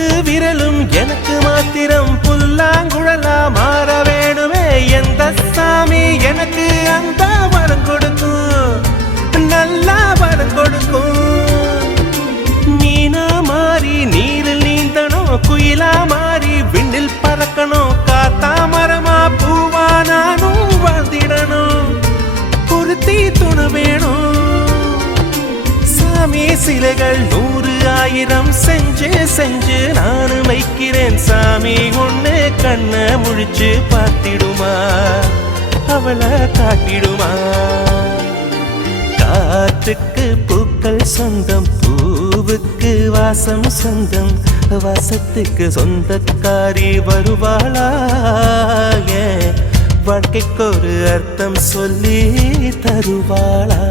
10 விரலும் எனக்கு மாத்திரம் புல்லாங்குழலா மாற வேணுமே. எந்த சாமி எனக்கு அந்த வரம் கொடுக்கும், நல்லா வரம் கொடுக்கும். மீனா மாறி நீரில் நீந்தணும், குயிலா மாறி விண்ணில் பறக்கணும், காத்தா மரமா பூவா நானும் வாழ்ந்திடணும். பொருத்தி துணை வேணும். சாமி சிலைகள் 100 1000 செஞ்சு நானும் வைக்கிறேன். சாமி ஒண்ணு கண்ண முழிச்சு பார்த்திடுமா, அவளை காட்டிடுமா. காற்றுக்கு பூக்கள் சொந்தம், பூவுக்கு வாசம் சொந்தம், வாசத்துக்கு சொந்தக்காரி வருவாளா. வாழ்க்கைக்கு ஒரு அர்த்தம் சொல்லி தருவாளா.